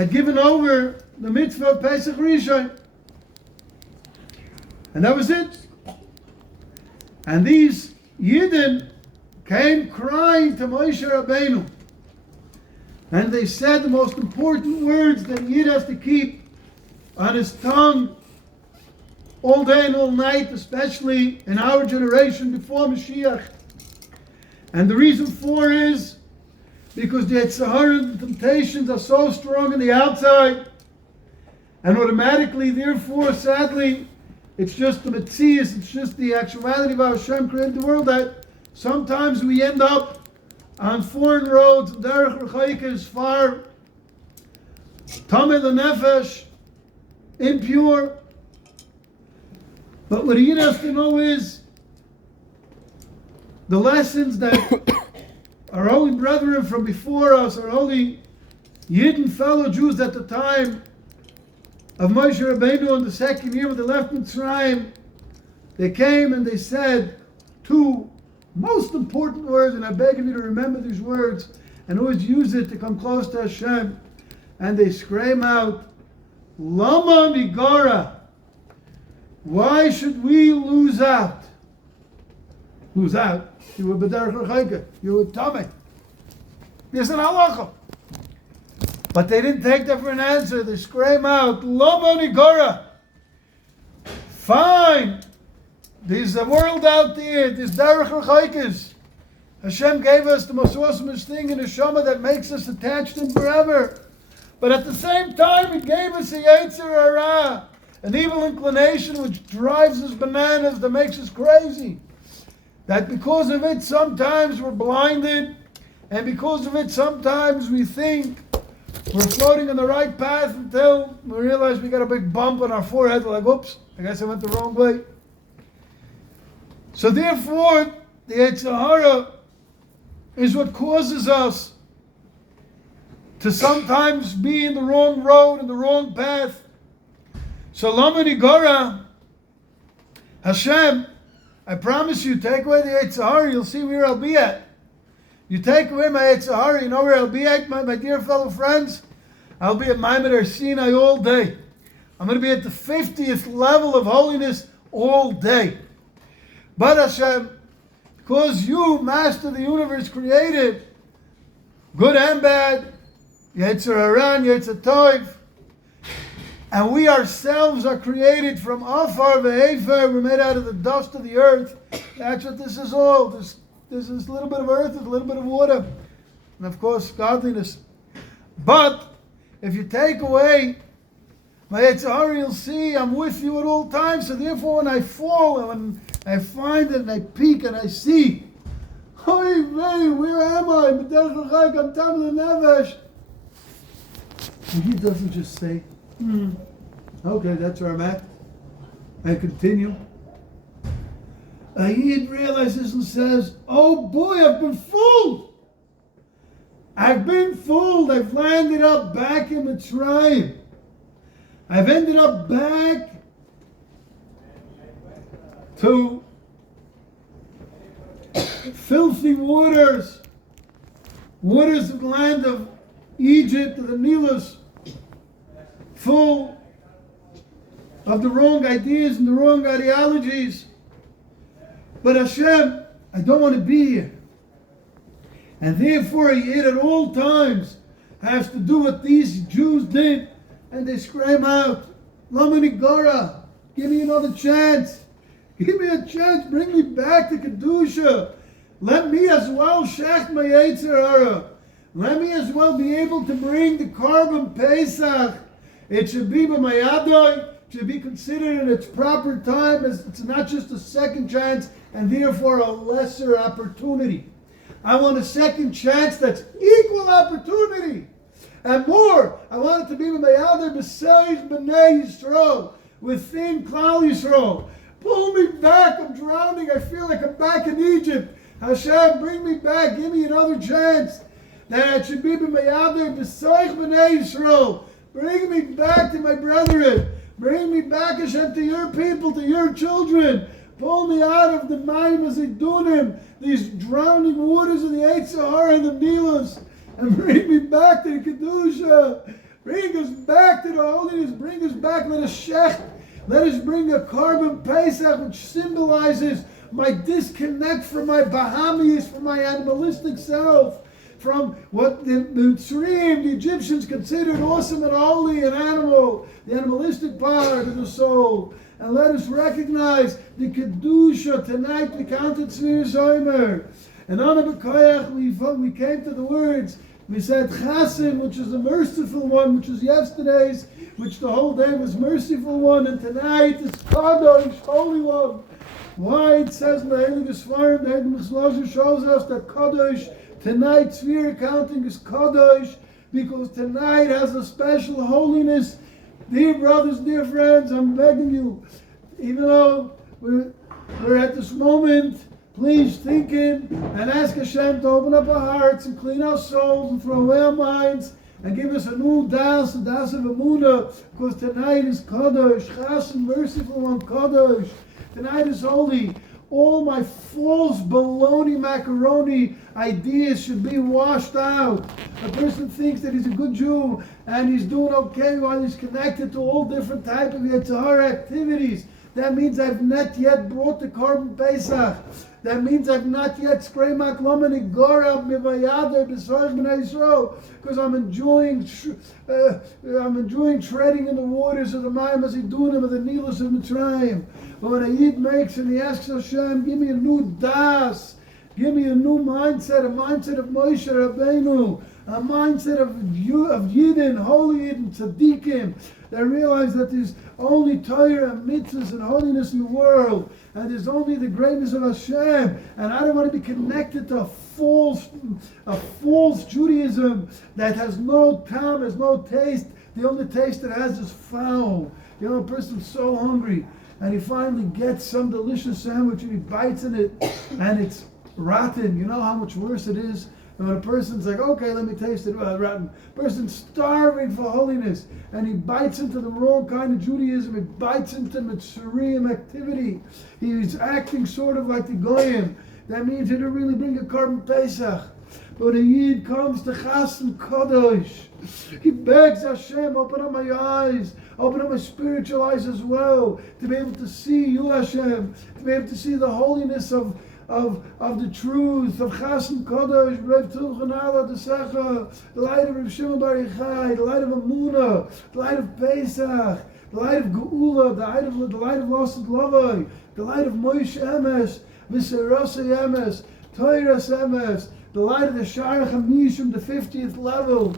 had given over the mitzvah of Pesach Rishon. And that was it. And these Yidden came crying to Moshe Rabbeinu. And they said the most important words that Yid has to keep on his tongue all day and all night, especially in our generation before Mashiach. And the reason for is because the Yetzirah and the temptations are so strong on the outside, and automatically, therefore, sadly, it's just the Metzias, it's just the actuality of how Hashem created the world, that sometimes we end up on foreign roads, derech rechaikes, far, tamei lenefesh, impure. But what a Yid has to know is the lessons that our holy brethren from before us, our holy Yidden fellow Jews at the time of Moshe Rabbeinu in the second year when they left Mitzrayim, they came and they said two most important words, and I beg of you to remember these words and always use it to come close to Hashem. And they scream out, Lama Nigara. Why should we lose out? Lose out? You were b'derech rechaika. You were tamei. There's an halacha. But they didn't take that for an answer. They scream out, Lama Nigara. Fine. There's a world out there. There's derech rechaikes. Hashem gave us the most awesomest thing in the Neshama that makes us attached to Him forever. But at the same time, He gave us a Yetzer Hara, an evil inclination which drives us bananas, that makes us crazy. That because of it, sometimes we're blinded, and because of it, sometimes we think we're floating on the right path until we realize we got a big bump on our forehead. We're like, oops, I guess I went the wrong way. So therefore, the Yetzer Hara is what causes us to sometimes be in the wrong road, in the wrong path. So Lama Nigara, Hashem, I promise you, take away the Yetzer Hara, you'll see where I'll be at. You take away my Yetzer Hara, you know where I'll be at, my dear fellow friends? I'll be at Maimed Har Sinai all day. I'm going to be at the 50th level of holiness all day. But Hashem, because you, Master of the universe, created good and bad, Yetzer Hara and Yetzer Tov, and we ourselves are created from Afar ve'Efer, we're made out of the dust of the earth. That's what this is all. This is a little bit of earth, a little bit of water, and of course godliness. But if you take away my Yetzer Hara, you'll see I'm with you at all times. So therefore when I fall and when I find it and I peek and I see, Oy vey, where am I? I'm tamei lenefesh. And He doesn't just say, okay, that's where I'm at, and continue. A Yid realizes and says, oh boy, I've been fooled. I've been fooled. I've landed up back in Mitzrayim. I've ended up back to filthy waters of the land of Egypt, of the Nilus, full of the wrong ideas and the wrong ideologies. But Hashem, I don't want to be here. And therefore, a Yid at all times has to do what these Jews did, and they scream out, Lama Nigara, give me another chance. Give me a chance, bring me back to Kedusha. Let me as well shecht my Yetzer Hara. Let me as well be able to bring the Korban Pesach. It should be b'mayadoi, it should be considered in its proper time, as it's not just a second chance and therefore a lesser opportunity. I want a second chance that's equal opportunity. And more, I want it to be b'mayadoi b'seich b'nei Yisrael, within Klal Yisrael. Pull me back, I'm drowning, I feel like I'm back in Egypt. Hashem, bring me back, give me another chance. That it should be b'mayadoi b'seich b'nei Yisrael. Bring me back to my brethren. Bring me back, Hashem, to your people, to your children. Pull me out of the Mayim Zidunim, these drowning waters of the Yetzer Hara and the Nilus, and bring me back to the Kedusha. Bring us back to the holiness. Bring us back. Let us shecht. Let us bring a carbon Pesach, which symbolizes my disconnect from my Bahamis, from my animalistic self, from what the Mitzrayim, the Egyptians, considered awesome and holy, an animal, the animalistic part of the soul. And let us recognize the Kedusha. Tonight we counted Tzvir Zomer. And on the B'koyach we came to the words, we said Chasim, which is the merciful one, which is yesterday's, which the whole day was merciful one, and tonight is Kadosh, holy one. Why it says in the Heilige Sfarim, the Heilige Sfarim shows us that Kadosh, tonight Tzvir counting is Kadosh, because tonight has a special holiness. Dear brothers, dear friends, I'm begging you, even though we're at this moment, please think in and ask Hashem to open up our hearts and clean our souls and throw away our minds and give us a new das, the das of Emunah, because tonight is Kadosh, Chas and merciful one, Kadosh. Tonight is holy. All my false baloney macaroni ideas should be washed out. A person thinks that he's a good Jew and he's doing okay while he's connected to all different type of Yetzirah activities. That means I've not yet brought the Korban Pesach. That means I've not yet skreimat lomani gorab mivayader b'sarz b'nei Yisrael, because I'm enjoying treading in the waters of the Mayim as he doing them with the Nilus of Mitzrayim. But when a Yid makes and he asks Hashem, give me a new das, give me a new mindset, a mindset of Moshe Rabbeinu, a mindset of Yidden, holy Yidden, tzaddikim, that realize that there's only Torah and mitzvahs and holiness in the world, and there's only the greatness of Hashem, and I don't want to be connected to a false Judaism that has no time, has no taste. The only taste it has is foul. You know, a person's so hungry, and he finally gets some delicious sandwich and he bites in it, and it's rotten. You know how much worse it is? And when a person's like, okay, let me taste it, rotten. Person's starving for holiness, and he bites into the wrong kind of Judaism. He bites into Mitzrayim activity. He's acting sort of like the Goyim. That means he didn't really bring a Korban Pesach. But a Yid comes to Chas and Kadosh. He begs Hashem, open up my eyes, open up my spiritual eyes as well, to be able to see you, Hashem, to be able to see the holiness of the truth of Chas and Kadosh, the light of Rav Shimon Bar Yochai, the light of Emunah, the light of Pesach, the light of Geula, the light of Lost Lavai, the light of Moshe Emes, Viserasa Emes, Toiras Emes, the light of the Shara Chamishim, the 50th level.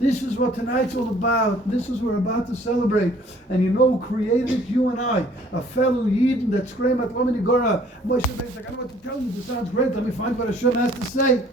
This is what tonight's all about. This is what we're about to celebrate. And you know who created you and I? A fellow Yidden that screamed at Lomini Gora. Moshe Rabbeinu like, I don't know what to tell you. This sounds great. Let me find what Hashem has to say.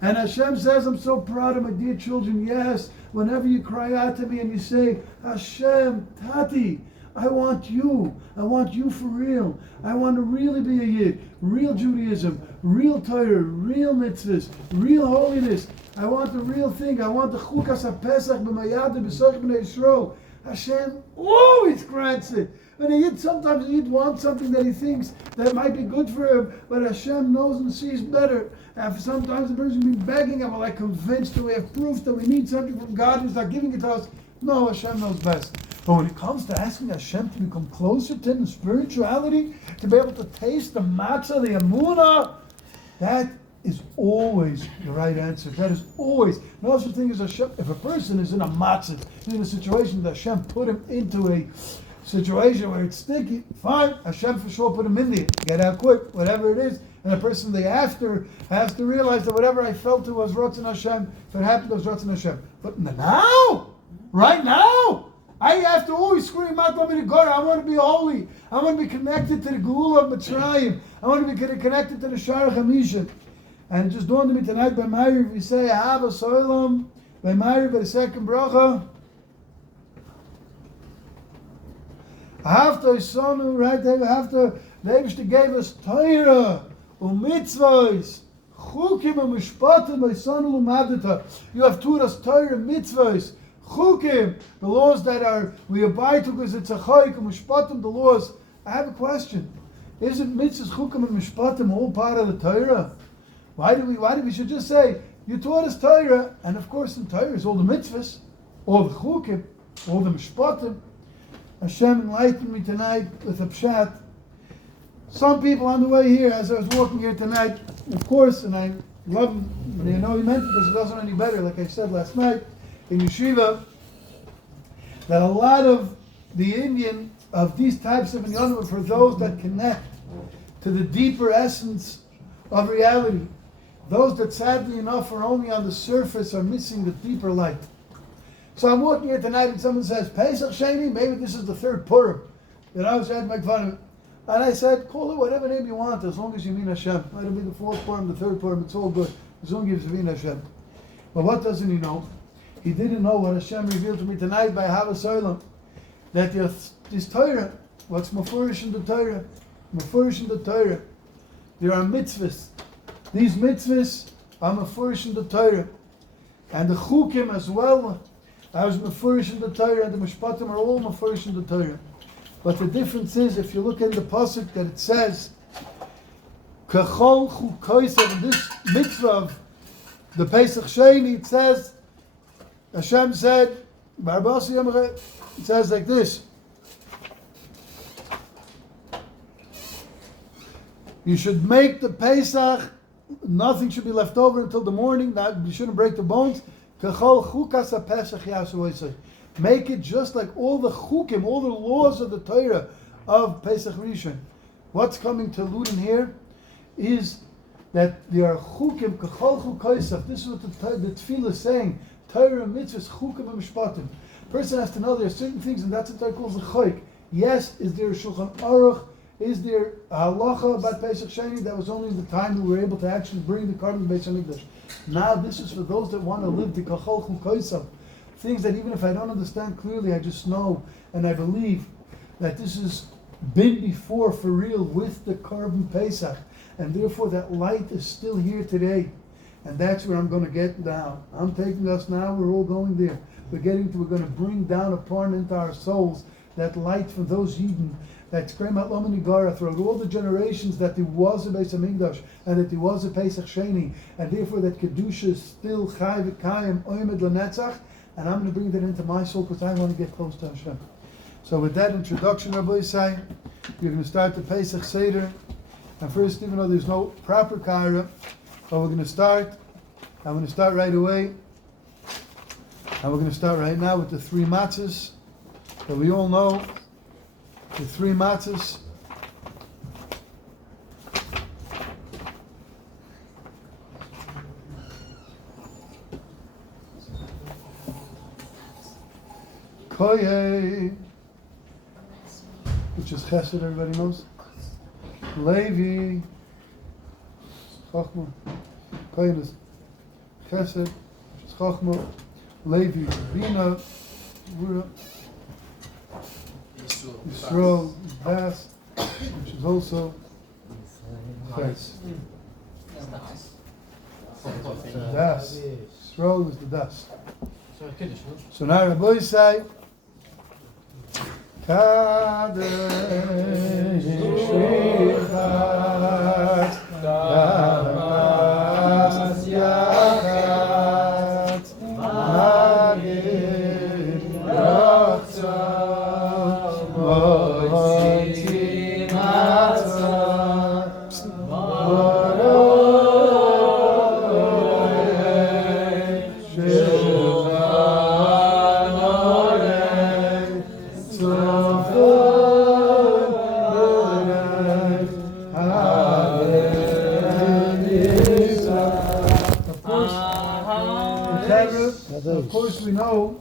And Hashem says, I'm so proud of my dear children. Yes, whenever you cry out to me and you say, Hashem, Tati, I want you. I want you for real. I want to really be a Yid. Real Judaism, real Torah, real mitzvahs, real holiness. I want the real thing. I want the Chukas HaPesach b'mayad b'soch b'nei Yisrael. Hashem always grants it. And a Yid, sometimes a Yid wants something that he thinks that might be good for him, but Hashem knows and sees better. And sometimes the person will be begging him, well, I'm convinced that we have proof that we need something from God who's not giving it to us. No, Hashem knows best. But when it comes to asking Hashem to become closer to Him in spirituality, to be able to taste the matzah, the emunah, that is always the right answer. That is always. No such thing as Hashem. If a person is in a matzah, in a situation that Hashem put him into a situation where it's sticky, fine, Hashem for sure put him in there. Get out quick, whatever it is. And the person the after has to realize that whatever I felt to was Ratzon Hashem, if it happened, it was Ratzon Hashem. But now, right now, I have to always scream out to me to God. I want to be holy. I want to be connected to the Geula of Mitzrayim. I want to be connected to the Shara Chamishim. And it just dawned on me tonight by Ma'ariv, we say, Ahava Soilam, by Ma'ariv, by the second bracha. After Sonu, right there, after the Eibishter gave us Torah, Mitzvahs, Chukim and Mishpatim, by Sonu Lumadita. You have taught us Torah, Mitzvahs, Chukim, the laws that we abide to because it's a Chayik, and Mishpatim, the laws. I have a question. Isn't Mitzvahs, Chukim and Mishpatim all part of the Torah? Why do we should just say, you taught us Torah, and of course in Torah is all the mitzvahs. all the chukim, all the mishpatim. Hashem enlightened me tonight with a pshat. Some people on the way here, as I was walking here tonight, of course, and I love him, and I know he meant it because it doesn't any better, like I said last night in yeshiva, that a lot of the Indian of these types of inyanim are for those that connect to the deeper essence of reality. Those that sadly enough are only on the surface are missing the deeper light. So I'm walking here tonight and someone says, Pesach Sheni, maybe this is the third Purim. You know, so I had to make fun of it. And I said, call it whatever name you want, as long as you mean Hashem. Might be the fourth Purim, the third Purim, it's all good. As long as you mean Hashem. But what doesn't he know? He didn't know what Hashem revealed to me tonight by Havas Olam. That this Torah, what's Mefurish in the Torah? Mefurish in the Torah. There are mitzvahs. These mitzvahs are Mefurish in the Torah. And the Chukim as well are Mefurish in the Torah, and the Mishpatim are all Mefurish in the Torah. But the difference is, if you look at the pasuk that it says, Kachol Chukoisav, in this mitzvah of the Pesach Sheni, it says, Hashem said, it says like this, you should make the Pesach, nothing should be left over until the morning, you shouldn't break the bones. Kachol Chukas Pesach Yasu. Make it just like all the chukim, all the laws of the Torah of Pesach Rishon. What's coming to Luden here is that there are chukim, kachol chukoisach. This is what the tefillah is saying. Torah mitzvahs, chukim and mishpatim. Person has to know there are certain things, and that's what Torah calls the choik. Yes, is there a Shulchan Aruch? Is there a halacha about Pesach Sheni? That was only the time we were able to actually bring the carbon to Beis Hamikdash. Now this is for those that want to live the kachol chukoisach. Things that even if I don't understand clearly, I just know and I believe that this has been before for real with the Korban Pesach, and therefore that light is still here today, and that's where I'm going to get down. I'm taking us now. We're all going there. We're going to bring down upon into our souls that light from those Yidden that's Kremat Lomanigara throughout all the generations that there was a Beis Hamikdash and that there was a Pesach Sheni, and therefore that Kedusha is still Chai V'Kayim Oimed L'Netzach. And I'm going to bring that into my soul because I want to get close to Hashem. So with that introduction, Rabbi Yisai, we're going to start the Pesach Seder. And first, even though there's no proper Kaira, but we're going to start. I'm going to start right away. And we're going to start right now with the three matzahs that we all know. The three matzahs. Koye, which is Chesed, everybody knows. Levi, Chachma. Koye is Chesed, which is Chachma. Levi, Bina, Vura. Yisrael, Das, which is also Ches. Das. Yisrael is the Das. So now Rabbi Yisai, Kadesh Shvichas Damas Yachat Magid Ratzah Moitzi Matzah Of course, we know